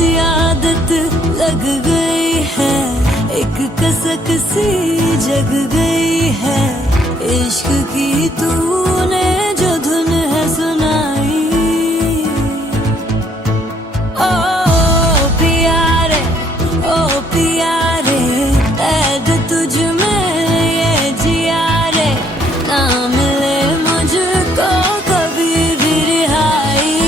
सी आदत लग गई है, एक कसक सी जग गई है। इश्क की तूने जो धुन है सुनाई, ओ प्यारे, ओ प्यारे, कैद तुझ में ये जिया रे, ना मिले मुझको कभी भी रिहाई।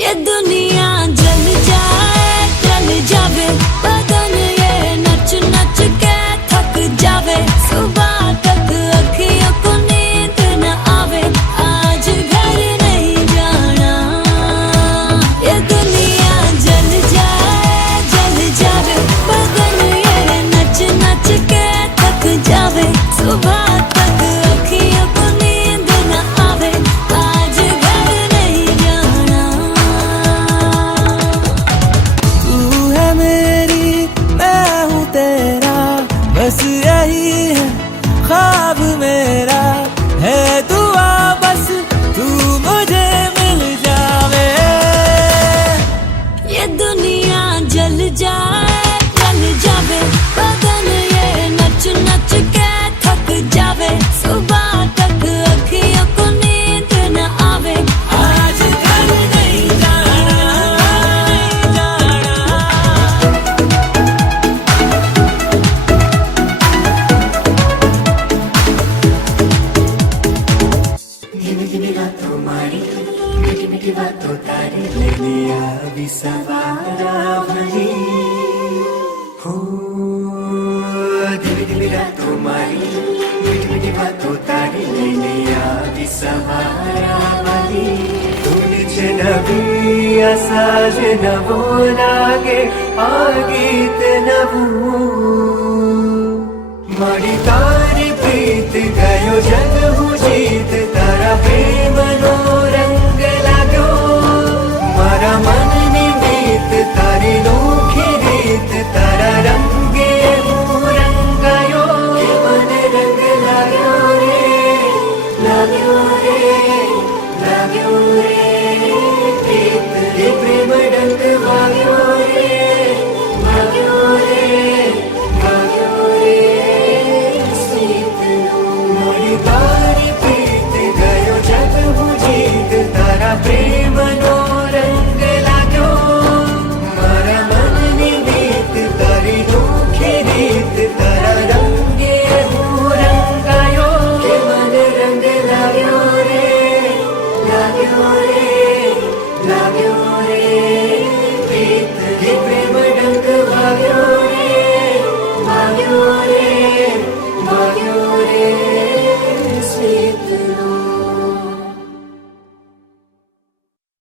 ये दुनिया जल जाए, जल जावे, बदन ये नच नच के थक जावे। सुबह तक अखियों को नींद न आवे, आज घर नहीं जाना। ये दुनिया जल जाए, जल जावे, बदन ये नच नच के थक जावे। सुबह तक अखियों को नींद न आवे, आज घर नहीं जाना। तू है मेरी, मैं हूँ तेरा, बस यही है ख्वाब मेरा। है दुआ बस तू मुझे मिल जावे। ये दुनिया जल जाए, जल जावे, बदन ये नच नच के थक जावे। सुबह तक अखियों को नींद न आवे, आज घर नहीं जाना, नहीं जाना। धीमी धीमी बातों मारी, मीठी मीठी बातों तारी, ले लिया भी सवारा भली हो। धीमी धीमी बातों मारी, मीठी मीठी बातों तारी, ले लिया भी सवारा भली। तू नीचे नवी असाज नवो लागे, आ गीत नवो मारी तारी प्रीत गयो जग हूँ जीत, तारा प्रेम नो